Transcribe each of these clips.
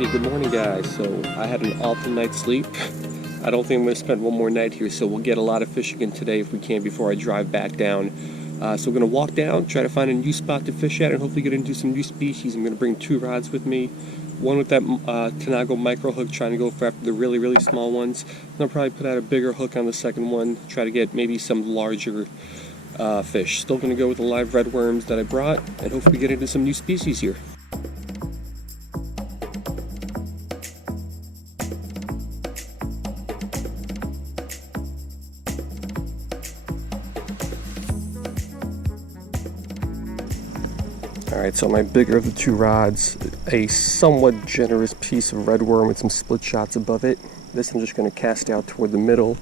Alrighty, good morning guys. So I had an awful night's sleep. I don't think I'm going to spend one more night here, so we'll get a lot of fishing in today if we can before I drive back down. So we're going to walk down, try to find a new spot to fish at, and hopefully get into some new species. I'm going to bring 2 rods with me. One with that Tanago micro hook, trying to go for after the really, really small ones. And I'll probably put out a bigger hook on the second one, try to get maybe some larger fish. Still going to go with the live redworms that I brought, and hopefully get into some new species here. Alright, so my bigger of the 2 rods, a somewhat generous piece of redworm with some split shots above it. This I'm just going to cast out toward the middle.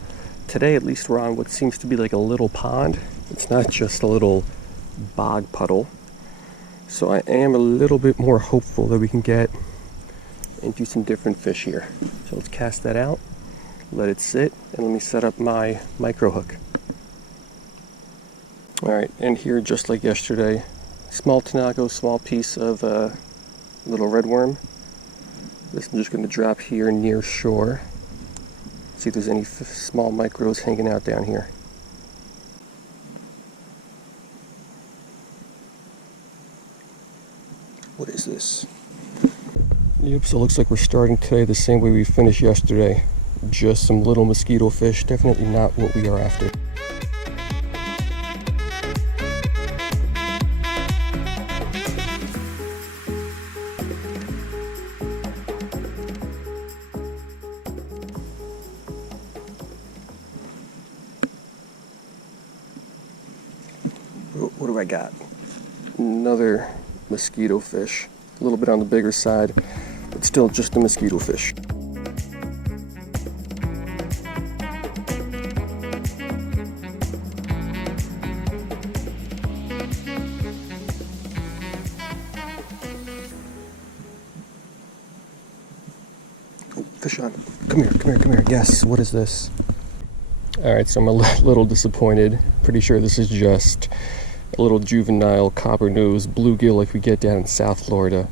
Today at least we're on what seems to be like a little pond. It's not just a little bog puddle. So I am a little bit more hopeful that we can get into some different fish here. So let's cast that out, let it sit, and let me set up my micro hook. Alright, and here just like yesterday, small Tanago, small piece of little redworm. This I'm just going to drop here near shore. See if there's any small micros hanging out down here. What is this? Yep, so it looks like we're starting today the same way we finished yesterday. Just some little mosquito fish, definitely not what we are after. What do I got? Another mosquito fish. A little bit on the bigger side, but still just a mosquito fish. Oh, fish on. Come here, come here, come here. Yes, what is this? Alright, so I'm a little disappointed. Pretty sure this is just a little juvenile copper nose bluegill like we get down in South Florida.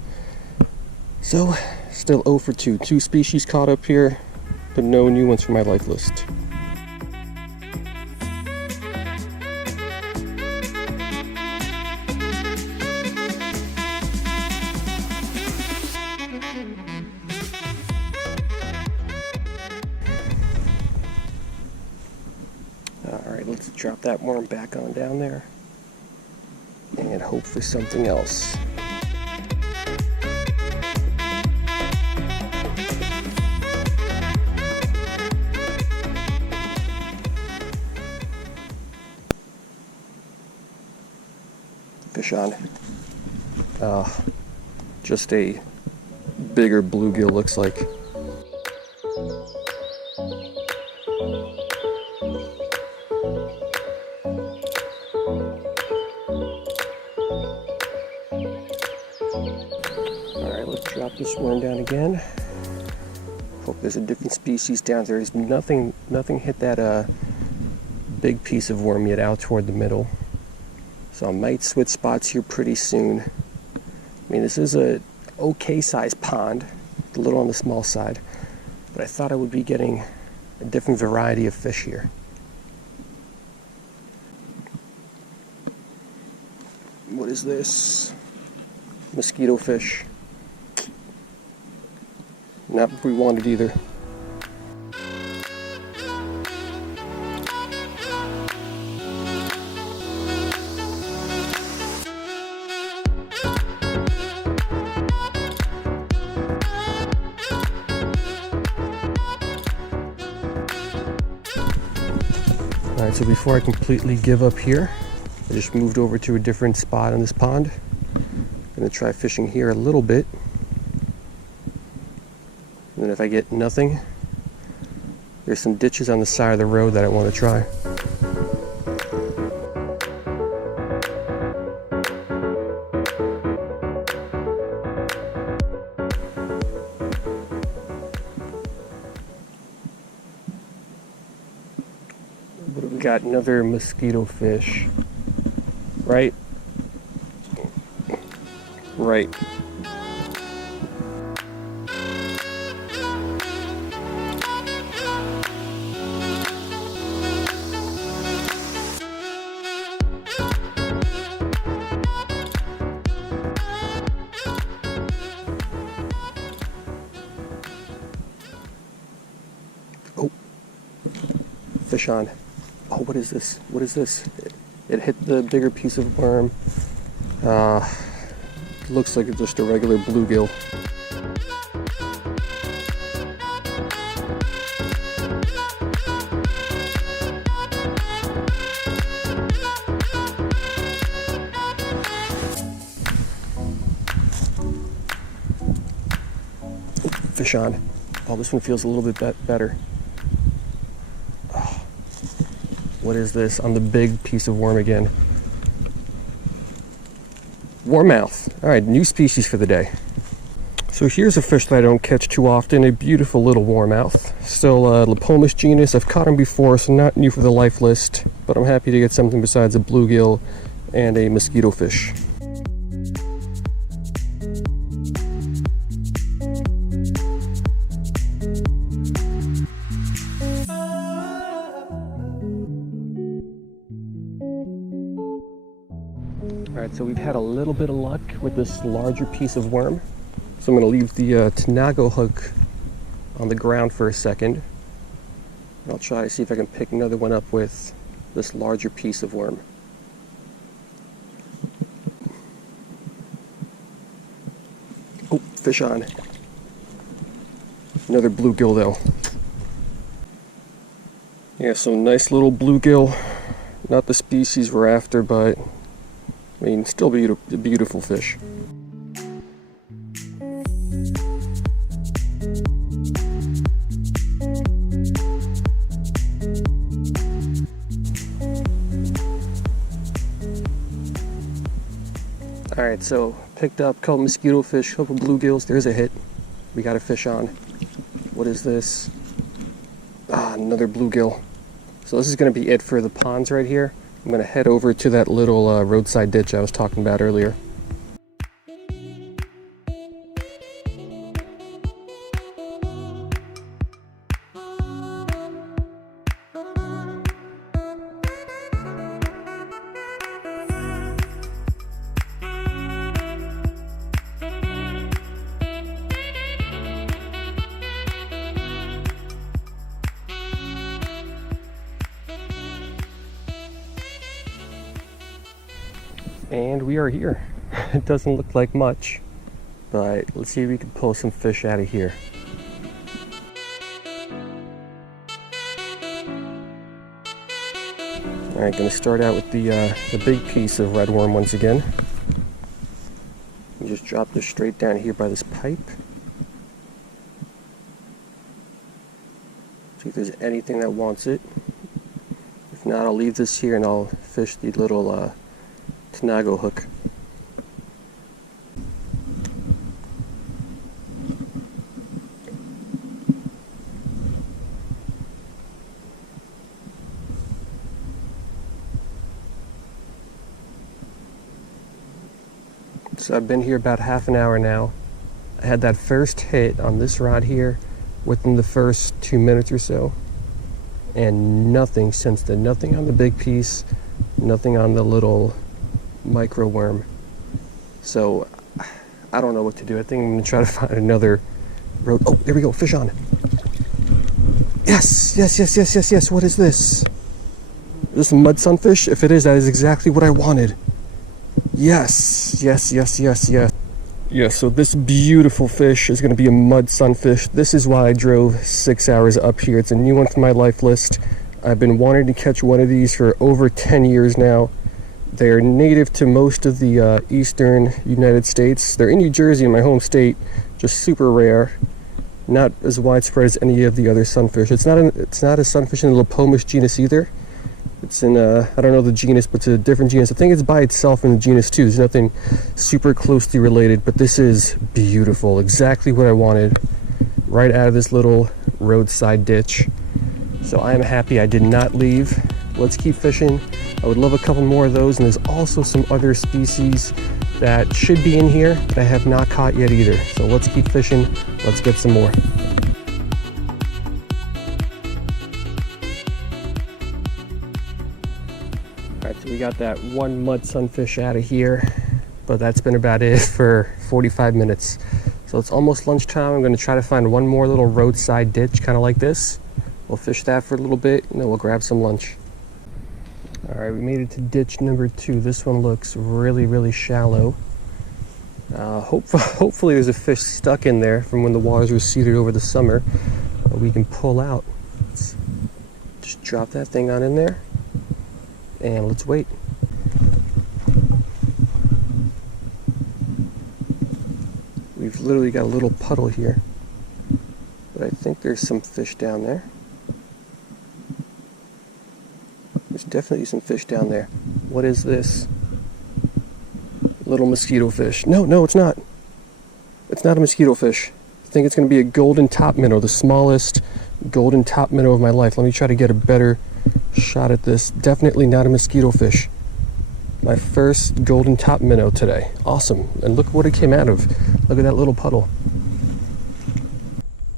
So, still 0 for 2. 2 species caught up here, but no new ones for my life list. Alright, let's drop that worm back on down there and hope for something else. Fish on. Just a bigger bluegill looks like. Alright, let's drop this worm down again. Hope there's a different species down there. There's nothing hit that big piece of worm yet out toward the middle. So I might switch spots here pretty soon. I mean, this is a okay sized pond, a little on the small side, but I thought I would be getting a different variety of fish here. What is this? Mosquito fish. Not what we wanted either. Alright, so before I completely give up here, I just moved over to a different spot in this pond. I'm going to try fishing here a little bit. And then if I get nothing, there's some ditches on the side of the road that I want to try. We got another mosquito fish. Right. fish on. Oh, what is this? What is this? It hit the bigger piece of worm. Looks like it's just a regular bluegill. Oh, fish on. Oh, this one feels a little bit better. Oh, what is this? On the big piece of worm again. Warmouth. All right, new species for the day. So here's a fish that I don't catch too often, a beautiful little warmouth. Still Lipomus genus. I've caught him before, so not new for the life list, but I'm happy to get something besides a bluegill and a mosquitofish. Alright, so we've had a little bit of luck with this larger piece of worm. So I'm going to leave the tanago hook on the ground for a second. And I'll try to see if I can pick another one up with this larger piece of worm. Oh, fish on. Another bluegill though. Yeah, so nice little bluegill. Not the species we're after, but I mean, still a beautiful fish. Alright, so picked up a couple mosquitofish, a couple bluegills. There's a hit. We got a fish on. What is this? Ah, another bluegill. So this is going to be it for the ponds right here. I'm going to head over to that little roadside ditch I was talking about earlier. And we are here. It doesn't look like much, but let's see if we can pull some fish out of here. Alright, gonna start out with the big piece of redworm once again. We just drop this straight down here by this pipe. See if there's anything that wants it. If not, I'll leave this here and I'll fish the little tanago hook. So I've been here about half an hour now. I had that first hit on this rod here within the first 2 minutes or so, and nothing since then. Nothing on the big piece, nothing on the little micro worm. So I don't know what to do. I think I'm gonna try to find another road. Oh, there we go, fish on. Yes. What is this? Is this a mud sunfish? If it is, that is exactly what I wanted. Yes. Yeah, so this beautiful fish is gonna be a mud sunfish. This is why I drove 6 hours up here. It's a new one for my life list. I've been wanting to catch one of these for over 10 years now. They're native to most of the eastern United States. They're in New Jersey, in my home state, just super rare. Not as widespread as any of the other sunfish. It's not a sunfish in the Lipomus genus either. It's in I don't know the genus, but it's a different genus. I think it's by itself in the genus too. There's nothing super closely related, but this is beautiful. Exactly what I wanted. Right out of this little roadside ditch. So I am happy I did not leave. Let's keep fishing. I would love a couple more of those, and there's also some other species that should be in here that I have not caught yet either. So let's keep fishing. Let's get some more. Alright, so we got that one mud sunfish out of here, but that's been about it for 45 minutes. So it's almost lunchtime. I'm going to try to find one more little roadside ditch, kind of like this, We'll fish that for a little bit, and then we'll grab some lunch. All right, we made it to ditch number 2. This one looks really, really shallow. Hopefully there's a fish stuck in there from when the waters receded over the summer. We can pull out. Let's just drop that thing on in there, and let's wait. We've literally got a little puddle here, but I think there's some fish down there. There's definitely some fish down there. What is this? Little mosquito fish. No, it's not. It's not a mosquito fish. I think it's going to be a golden top minnow, the smallest golden top minnow of my life. Let me try to get a better shot at this. Definitely not a mosquito fish. My first golden top minnow today. Awesome. And look what it came out of. Look at that little puddle.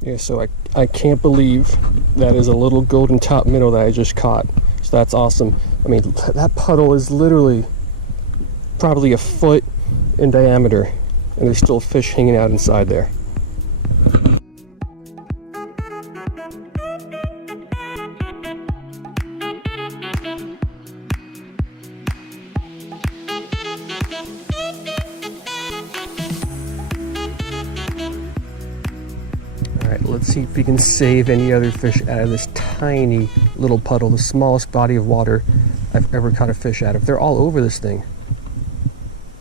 Yeah, so I can't believe that is a little golden top minnow that I just caught. So that's awesome. I mean, that puddle is literally probably a foot in diameter, and there's still fish hanging out inside there. Alright, let's see if we can save any other fish out of this tiny little puddle, the smallest body of water I've ever caught a fish out of. They're all over this thing.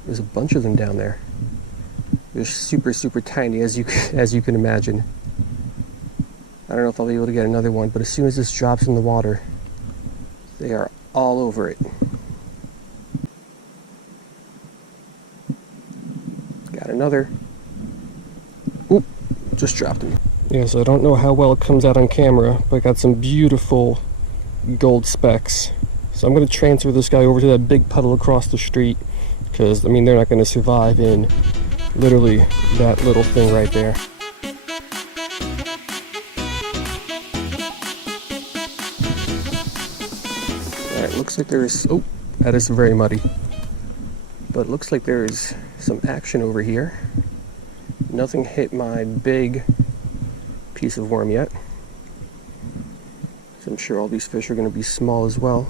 There's a bunch of them down there. They're super, super tiny, as you can imagine. I don't know if I'll be able to get another one, but as soon as this drops in the water, they are all over it. Got another. Oop, just dropped him. Yeah, so I don't know how well it comes out on camera, but I got some beautiful gold specks. So I'm going to transfer this guy over to that big puddle across the street, because, I mean, they're not going to survive in literally that little thing right there. Alright, looks like there's... Oh, that is very muddy. But it looks like there's some action over here. Nothing hit my big piece of worm yet. So I'm sure all these fish are going to be small as well.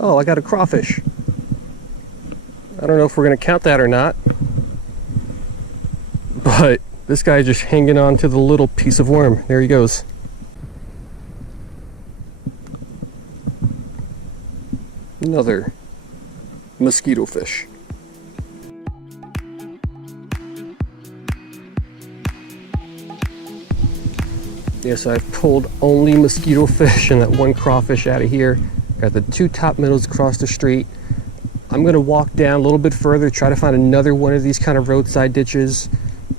Oh, I got a crawfish. I don't know if we're going to count that or not. But this guy just hanging on to the little piece of worm. There he goes. Another mosquito fish. Yes, I've pulled only mosquito fish and that one crawfish out of here. Got the 2 top minnows across the street. I'm gonna walk down a little bit further, try to find another one of these kind of roadside ditches.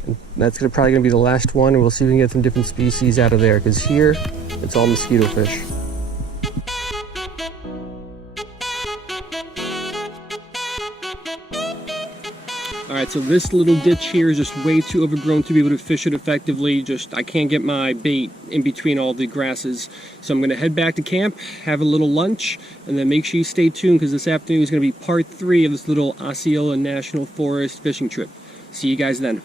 And that's probably gonna be the last one, and we'll see if we can get some different species out of there, because here it's all mosquito fish. Alright, so this little ditch here is just way too overgrown to be able to fish it effectively. I can't get my bait in between all the grasses. So I'm going to head back to camp, have a little lunch, and then make sure you stay tuned, because this afternoon is going to be part 3 of this little Osceola National Forest fishing trip. See you guys then.